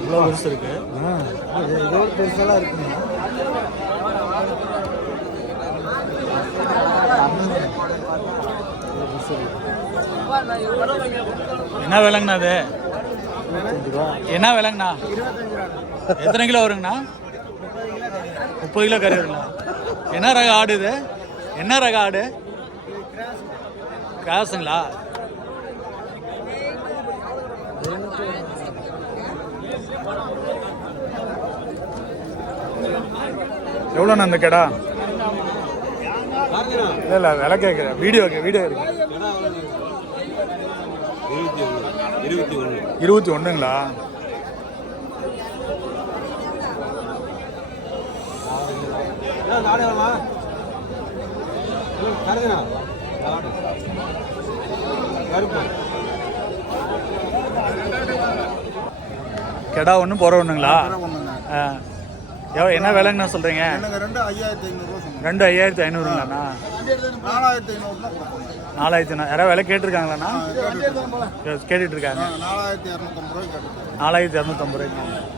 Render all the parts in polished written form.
இவ்வளோ பெருசு இருக்கு. இதோட பெருசெல்லாம் இருக்குங்க. என்ன விலைங்கண்ணா அது? என்ன விலைங்கண்ணா? எத்தனை கிலோ வருங்கண்ணா? 30 கிலோ கறி வருங்களா? என்ன ரக ஆடு இது? என்ன ரக ஆடு? கிராஸுங்களா? எவ்வளோண்ணா அந்த கடா? இல்லை இல்லை விலை கேட்குறேன். வீடியோ இருக்கு. 21ங்களா? கெடா ஒன்று போகிற ஒன்றுங்களா? என்ன விலைங்கண்ணா சொல்கிறீங்க? 2500ங்களாண்ணா? 4500. யாராவது விலை கேட்டிருக்காங்களாண்ணா? கேட்டுட்டு இருக்காங்க. 4250 ரூபாய்க்கு.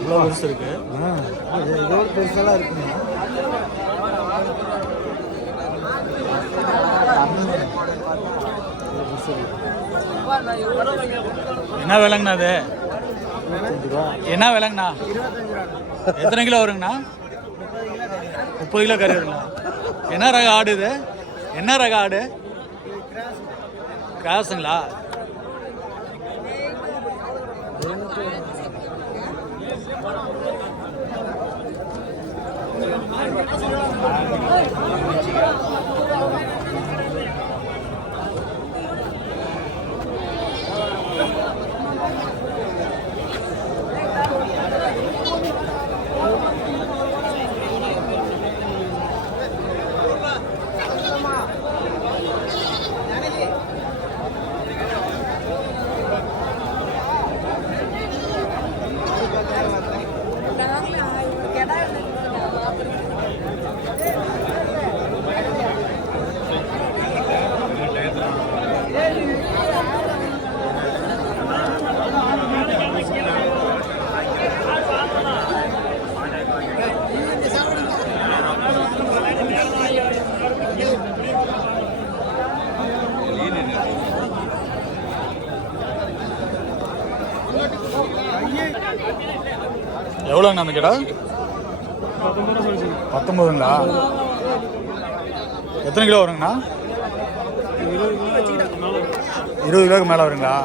இவ்வளோ பெருசு இருக்கு. இதோட பெருசெல்லாம் இருக்குங்க. என்ன விலைங்கண்ணா அது? என்ன விலைங்கண்ணா? எத்தனை கிலோ வருங்கண்ணா? 30 கிலோ கறி வருங்களா? என்ன ரக ஆடு இது? என்ன ரக ஆடு? கிராஸுங்களா? எவ்வளோங்கண்ணா அந்த கடை? 19ங்களா? எத்தனை கிலோ வருங்கண்ணா? 20 கிலோக்கு மேலே வருங்களா?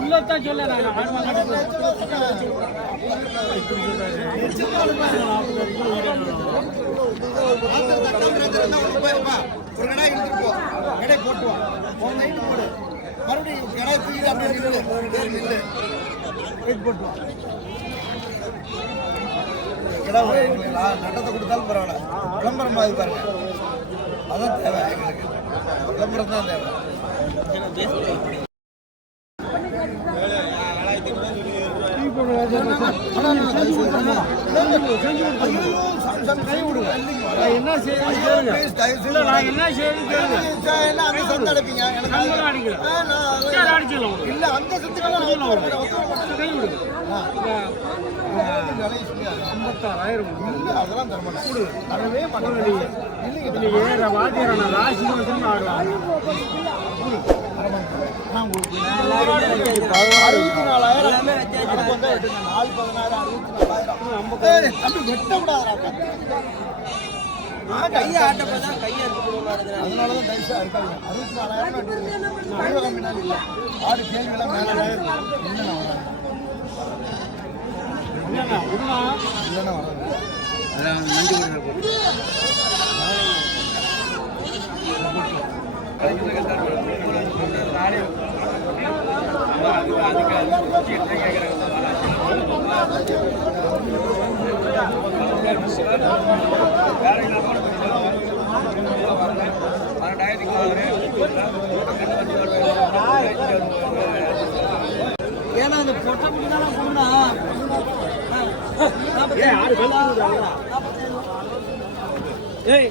உள்ளத்தான் சொல்ல ஒரு கடை எடுத்துட்டு போ கடை போட்டுவான் போடு மறுபடியும் கடை தூக்கி அப்படியே நில்லு போட்டுவான் கடை நட்டத்தை கொடுத்தாலும் பரவாயில்ல விளம்பரம் மாதிரி பாருங்க அதான் தேவை எங்களுக்கு விளம்பரம் தான் தேவை என்ன அடிப்பீங்க இல்ல அந்த சத்துக்கெல்லாம் 56,000 இல்ல அதெல்லாம் தரமாட்டேன் தரவே பண்ண ராசி மாசம் ஆடுவாங்க ஏன்னா அந்த பொட்டை கொடுனா ஏய்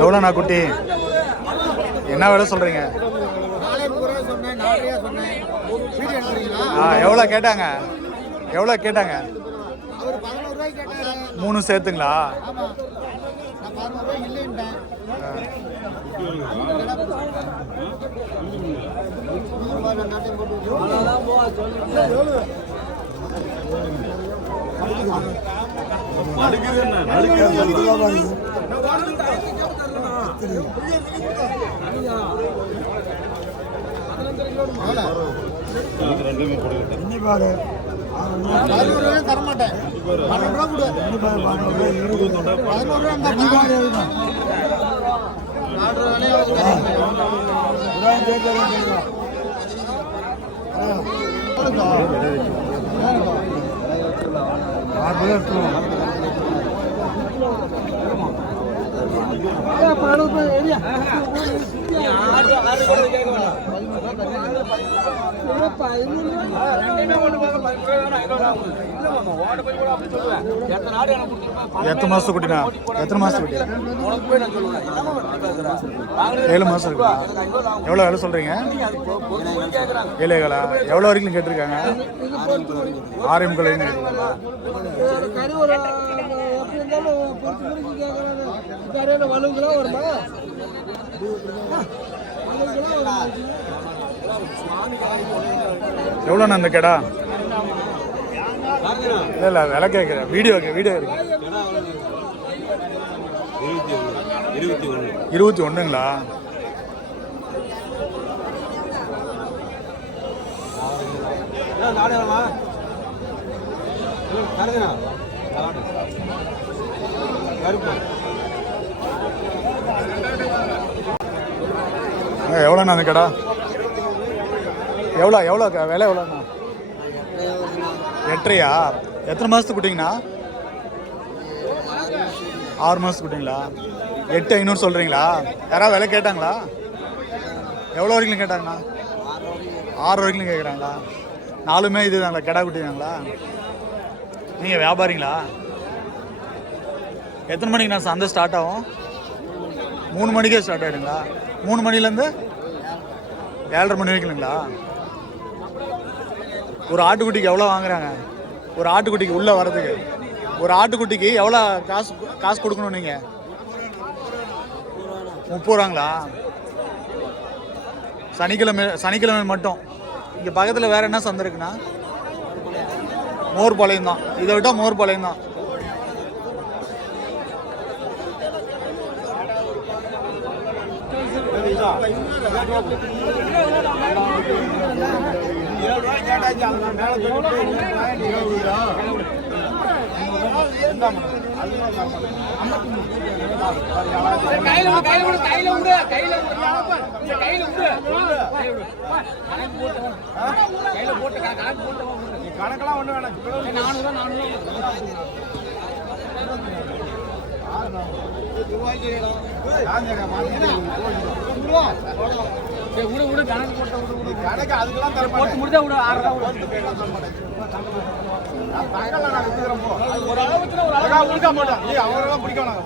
எவ்வளோண்ணா குட்டி? என்ன விலை சொல்றீங்க? எவ்வளோ கேட்டாங்க? எவ்வளோ கேட்டாங்க? 3 சேர்த்துங்களா? தரமாட்டேன் எத்தனை மாசம் குட்டினா? எத்தனை மாசம் குட்டி? 7 மாசம் இருக்குங்களா? எவ்வளோ வேலை சொல்றீங்க? 7,000. எவ்வளோ வரைக்கும் கேட்டிருக்காங்க? 6,500 எவ்வளோண்ணா அந்த கடா? இல்லை விலை கேட்குறேன். வீடியோ இருக்கு. 21ங்களா? எவ்வளோண்ணா அந்த கடா? எவ்வளோ விலை எவ்வளோண்ணா? 8,500. எத்தனை மாதத்துக்கு குட்டிங்கண்ணா? 6 மாதத்துக்கு குட்டிங்களா? 8,500 சொல்கிறீங்களா? யாராவது விலை கேட்டாங்களா? எவ்வளோ வரைக்கும் கேட்டாங்கண்ணா? 6 வரைக்கும் கேட்குறாங்களா? 4மே இதுதாங்களா? கெடா குட்டிதாங்களா? நீங்கள் வியாபாரிங்களா? எத்தனை மணிக்கு நான் சந்தை ஸ்டார்ட் ஆகும்? 3 மணிக்கே ஸ்டார்ட் ஆகிடுங்களா? 3 மணிலேருந்து 7:30 மணி வரைக்குங்களா? ஒரு ஆட்டுக்குட்டிக்கு எவ்வளோ வாங்குறாங்க? ஒரு ஆட்டுக்குட்டிக்கு உள்ளே வர்றதுக்கு ஒரு ஆட்டுக்குட்டிக்கு எவ்வளோ காசு கொடுக்கணும் நீங்கள்? 30 ரூபாங்களா? சனிக்கிழமை மட்டும். இங்கே பக்கத்தில் வேறு என்ன சந்தை இருக்குண்ணா? மோர்பாளையம் தான். இதை விட்டால் மோர்பாளையம் தான். கணக்கெல்லாம் ஒண்ணு வேணாம். 400 கணக்கு அதுக்கெல்லாம் தர போட்டு முடிஞ்சா விடு. 6 ஒரு அளவுக்கு ஒரு அளவு முடிக்க மாட்டோம். அவரெல்லாம் பிடிக்கணும்.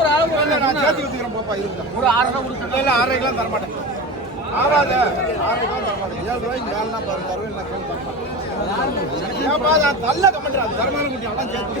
ஒரு அளவு நான் சேர்த்து வச்சுக்கிறேன். போப்பா ஒரு 6 கொடுக்க இல்லை. 6 தர மாட்டேன். ஆவாது 6 தர மாட்டேன். 7 ரூபாய்க்கு மேலாம் பாரு தருவேன். நல்ல கமெண்ட் அது தரமான குட்டி எல்லாம் சேர்த்து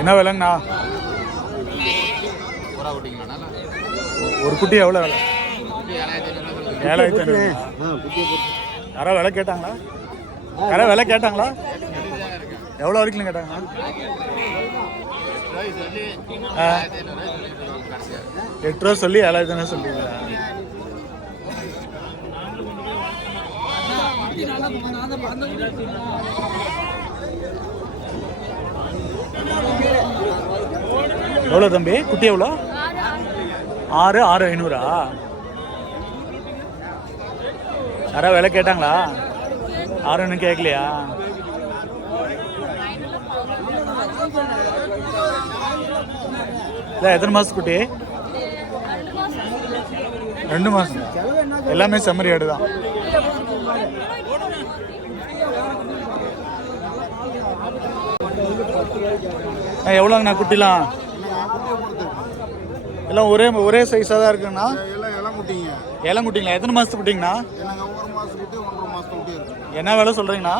என்ன விலைங்கண்ணா? ஒரு குட்டி எவ்வளோ விலை? 7,500. யாரோ விலை கேட்டாங்களா? எவ்வளோ வரைக்கும் கேட்டாங்கண்ணா? 8 ரூபா சொல்லி 7,500 சொல்றீங்களா? எவ்வளோ தம்பி குட்டி? எவ்வளோ? 6,500. யாராவது விலை கேட்டாங்களா? 6 கேட்கலையா? இல்லை எத்தனை மாதம் குட்டி? 2 மாதம். எல்லாமே செம்மறி ஆடு தான். எவ்வளோங்கண்ணா குட்டிலாம்? எல்லாம் ஒரே சைஸாக தான் இருக்குங்கண்ணா. இளங்குட்டிங்களா? எத்தனை மாதத்து குட்டிங்கண்ணா? என்ன விலை சொல்கிறீங்கண்ணா?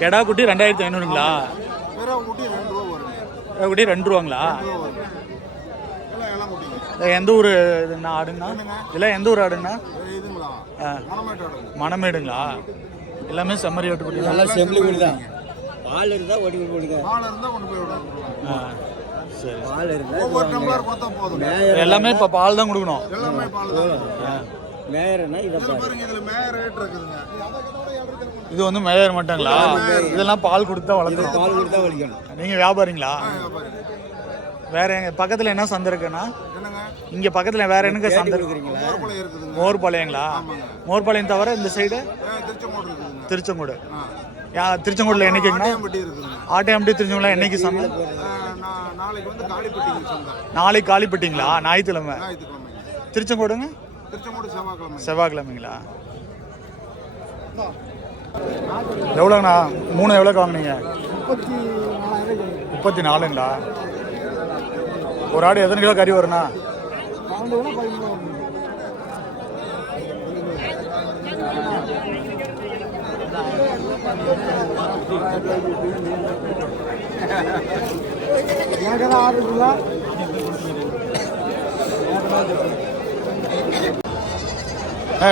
கெடா குட்டி 2,500ங்களா? குட்டி 2 ரூபாங்களா? எந்த ஊர் இதுங்கண்ணா ஆடுங்கண்ணா? இதெல்லாம் எந்த ஊர் ஆடுங்கண்ணா? மணமேடுங்களா? எல்லாமே செம்மறி ஆட்டு குட்டி தான். பால் இருந்தா ஓடி போடுங்க. சரி. எல்லாமே இப்போ பால் தான் கொடுக்கணும். மேயர்னா இதை இது வந்து மேயர் மட்டுங்களா? இதெல்லாம் பால் கொடுத்தா வளர்க்கணும். பால் கொடுத்தா வலிக்கணும். நீங்கள் வியாபாரிங்களா? வேற எங்க பக்கத்தில் என்ன சந்தை இருக்குண்ணா? இங்கே பக்கத்தில் வேற என்னங்க சந்தை இருக்குறீங்களா? மோர்பாளையங்களா? மோர்பாளையம் தவிர இந்த சைடு திருச்செங்கோடு. திருச்செங்கோடில் என்னைக்குங்கண்ணா? ஆட்டையம்பட்டி திருச்செங்கோடில் என்னைக்கு சந்தை? நாளைக்கு காலிப்பட்டிங்களா? ஞாயிற்றுக்கிழமை. திருச்செங்கோடுங்க? செவ்வாய்க்கிழமைங்களா? எவ்வளோங்கண்ணா? 3 எவ்வளோக்கு வாங்கினீங்க? 34ங்களா? ஒரு ஆடு எத்தனை கிலோ கறி வருண்ணா?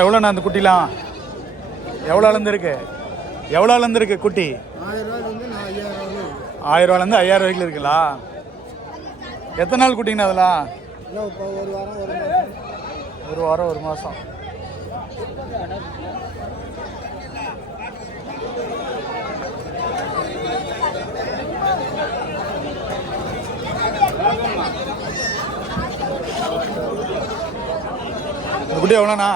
எவ்வளோண்ணா அந்த குட்டிலாம்? எவ்வளோ அளந்துருக்கு குட்டி? 1000 ரூபாலேருந்து 5000 வரைக்கும் இருக்குங்களா? எத்தனை நாள் குட்டிங்கண்ணா அதெல்லாம்? ஒரு வாரம் 1 மாதம். குட்டி எவ்வளோண்ணா?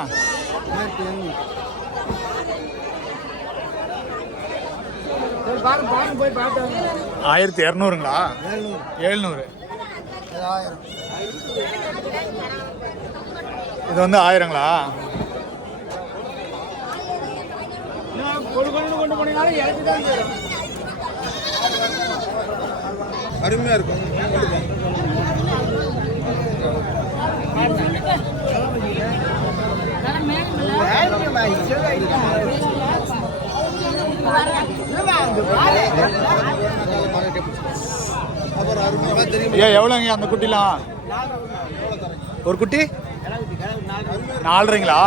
1200ங்களா? 700. இது வந்து 1000ங்களா? அருமையா இருக்கும். ஏன் எவ்வளோங்க அந்த குட்டிலாம்? ஒரு குட்டி 4.5ங்களா?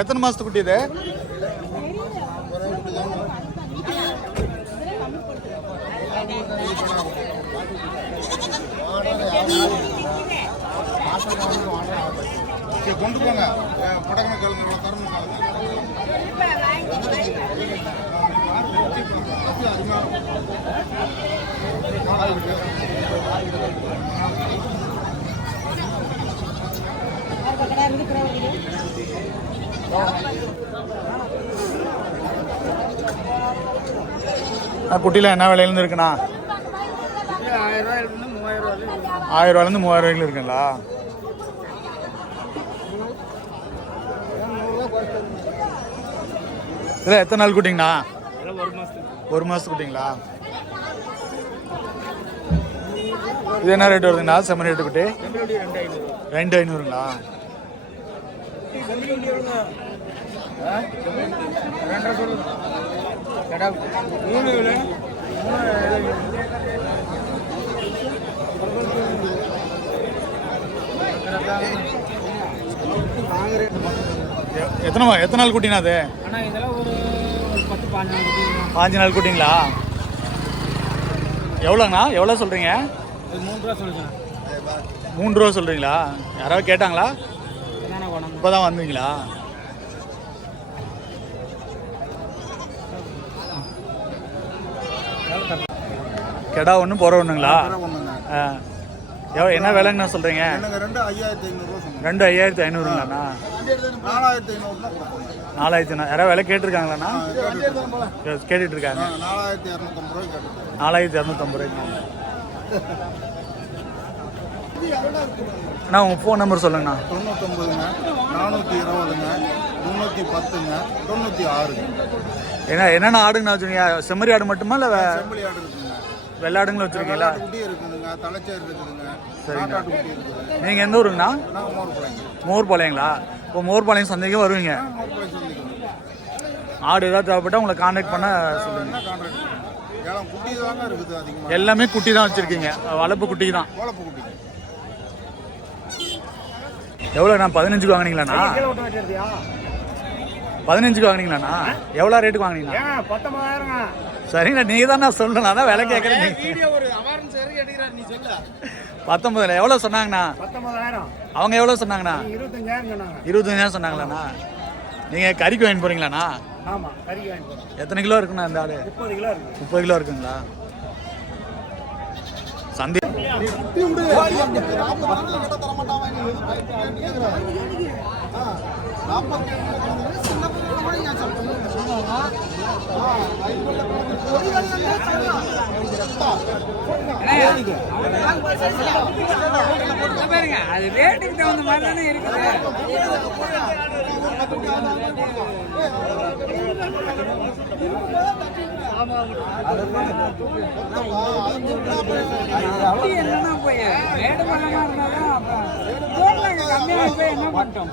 எத்தனை மாசத்து குட்டி இது? கொண்டு போங்க. படகுன கலந்து தரணும். குட்டியில் என்ன விலையிலேருந்து இருக்குண்ணா? 1000 ரூபாயிலேருந்து 3000 ரூபாய்க்கு இருக்குங்களா? இதில் எத்தனை நாள் குட்டிங்கண்ணா? 1 மாதத்து குட்டிங்களா? இது என்ன ரேட் வருதுங்கண்ணா? செம்மறி ரேட்டு குட்டி 2500ங்களா? எத்தனை நாள் குட்டினா அது? 5 நாள் குட்டிங்களா? எவ்வளோங்கண்ணா? எவ்வளோ சொல்கிறீங்க? 3 ரூபா சொல்கிறீங்களா? யாராவது கேட்டாங்களா? இப்போ தான் வந்தீங்களா? கெடா ஒன்று போகிற ஒன்றுங்களா? என்ன விலைங்கண்ணா சொல்கிறீங்க? 2 5500ங்களாண்ணா? 4500. யாராவது விலை கேட்டிருக்காங்களாண்ணா? கேட்டுட்டு இருக்காங்க. 4250 ரூபாய்க்கு. அண்ணா உங்கள் ஃபோன் நம்பர் சொல்லுங்கண்ணா. 99ங்க 420ங்க 310ங்க 96. என்னென்ன ஆடுங்கண்ணா வச்சுருக்கீங்க? செம்மறி ஆடு மட்டுமா இல்லை செம்மறி ஆடு இருக்குங்க. வெள்ளாடுங்களும் வச்சுருக்கீங்களா? குட்டி இருக்குதுங்க. தலைச்சேர் இருக்குதுங்க. சரிங்க. குட்டி இருக்குது. நீங்கள் எந்த ஊருங்கண்ணா? மோர்பாளையங்களா? இப்போ மோர்பாளையம் சந்தைக்கும் வருவீங்க. ஆடு ஏதாவது தேவைப்பட்டால் உங்களை கான்டாக்ட் பண்ண சொல்லுங்க. எல்லாமே குட்டி தான் வச்சுருக்கீங்க? வளர்ப்பு குட்டி தான். எவ்வளோண்ணா? 15க்கு வாங்கினீங்களாண்ணா? 15க்கு வாங்கினீங்களாண்ணா? எவ்வளோ ரேட்டுக்கு வாங்கினீங்களா? 19,000. சரிங்கண்ணா, நீங்கள் தான் நான் சொல்லணும். அதான் விலை கேட்குறேன். 19 எவ்வளோ சொன்னாங்கண்ணா? 19,000. அவங்க எவ்வளோ சொன்னாங்கண்ணா? 25,000 சொன்னாங்களாண்ணா? நீங்கள் கறிக்கு வாங்கி போகிறீங்களாண்ணா? ஆமாம், கறிக்கு வாங்கி போகிறோம். எத்தனை கிலோ இருக்குண்ணா இந்த ஆடு? 30 கிலோ இருக்கு. 30 கிலோ இருக்குங்களா? சந்தை அது ரேட்டுக்கு தகுந்த மாதிரி தானே இருக்குது. என்னன்னா போய் ரேட்டு பணமா இருந்தாலும் கம்மியாக போய் என்ன பண்ணிட்டோம்?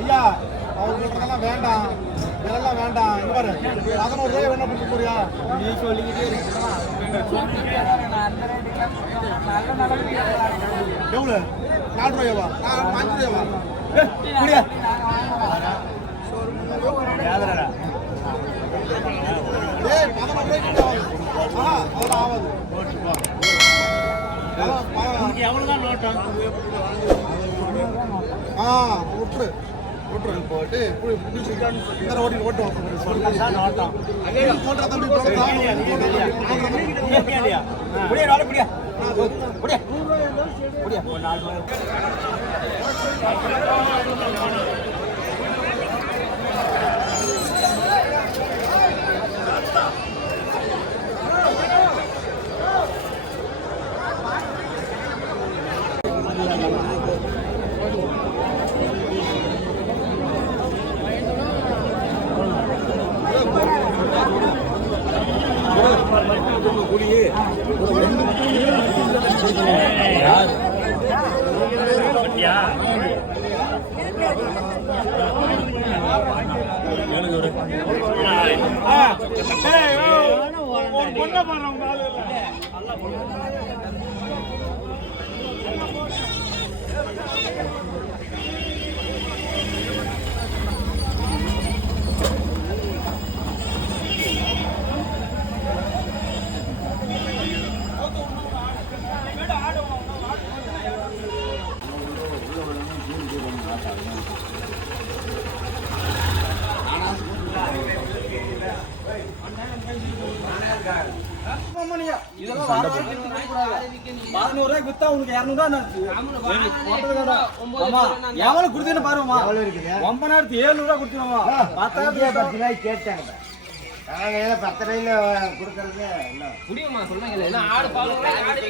ஐயா அவங்களுக்கெல்லாம் வேண்டாம், இதெல்லாம் வேண்டாம். இங்க பாரு 11 ரூபாய் என்ன பண்ண போறியா? நீ சொல்லிக்கிட்டே இருக்கா? எவ்வளோ 4 ரூபாயாவா? 5 ரூபாயாவா? ஏய் 11 ரூபாய்க்கு அவ்வளோ ஆகாது. எவ்வளோதான் நோட்டம்? விட்டுரு விட்டுரு போட்டு இந்த ஓட்டில் ஓட்டுவோம் நோட்டம் போட்டா தம்பி ₹1100 வித்தா உனக்கு ₹200 எவ்வளவு கொடுத்தீங்கன்னு பாருமா. ரொம்ப நேரத்து ₹700 கொடுத்தீங்கம்மா. 10 ரூபாய் கேட்டாங்க. நாங்க ஏதோ 10 ரூபாயில கொடுக்கறது முடியுமா சொல்லுங்க. என்ன ஆடு பால் ஆடு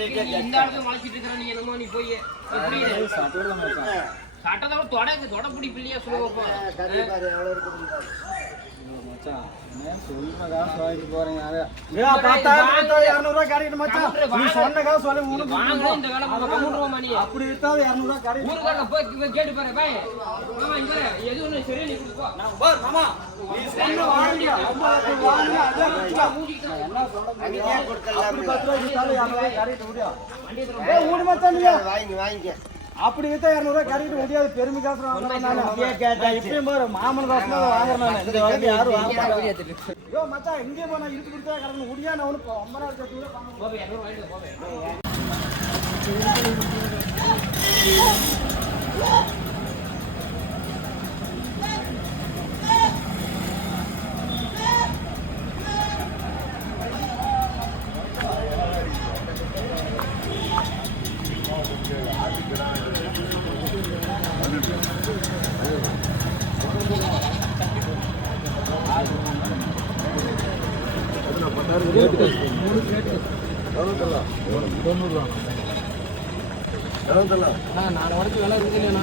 இந்த ஆடு வளர்ச்சிட்டு இருக்கற நீ என்னமோ நீ போய் சட்டதோட தொட பிடி பிள்ளையா சொல்லுவோப்பா. எவ்வளவு இருக்கு மச்சான். நான் சொல்ற காசு வாங்கி போறேன் யாரே. ஏ 10,000 கிடைக்கும் மச்சான். நீ சொன்ன காசு சொல்லு உனக்கு வாங்க இந்த வேலை பண்ண கம்முறோமா மணி. அப்படி வித்தாது ₹200 கிடைக்கும். ஊர்ல போய் கேட்டு பாரு பை. மாமா இங்க எது ஒண்ணு சரி நீ கொடுப்பா. நான் பார் மாமா. நீ சொன்ன வாங்கி வாங்கி அத குடிச்சா மூடிட்டா. என்ன சொல்றீங்க? நீங்க கொடுக்கல. அப்படி 10 ரூபாய் வித்தாலும் ₹200 கிடைக்க முடியும். ஏ ஊடி மச்சான் நீ வாங்கி அப்படி வித்தா ₹200 கிடைக்க முடியாது. பெருமை காசு வாங்குறேன் நான். அப்படியே கேட்டேன். இப்பயும் பாரு மாமன் காசு தான் வாங்குறேன் நான். இந்த வரைக்கும் யாரும் வாங்க மாட்டாங்க. யோ மச்சான் இங்கே போனா இருக்கு கொடுத்தா கடந்து முடியா நான் உனக்கு 50 நாள் கட்டி பண்ண போவே 200 வாங்கிட்டு போவே. நான் உடச்சு வேலை இருக்குல்லண்ணா.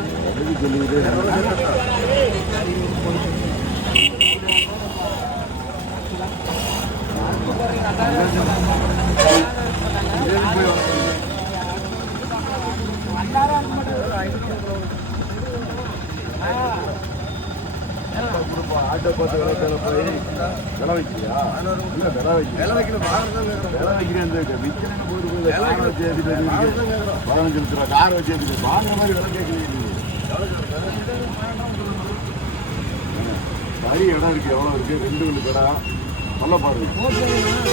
ஆட்டோ பார்த்து விலை போய் விலை வைக்கிறியா? இல்லை விலை வைக்கணும். விலை வைக்கிறேன் விற்கிறேன்னு போயிட்டு 15 ரூபா கார் வச்சு வாங்குற மாதிரி விலை கேட்குறீங்க. சரி இடம் இருக்கு எவ்வளோ இருக்கு? 2 கடை நல்ல பாருங்க.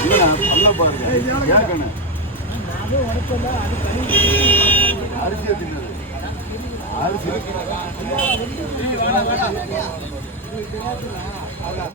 இல்லைண்ணா நல்ல பாருங்க கேட்கணும். அரிசியை தின்னது அரிசி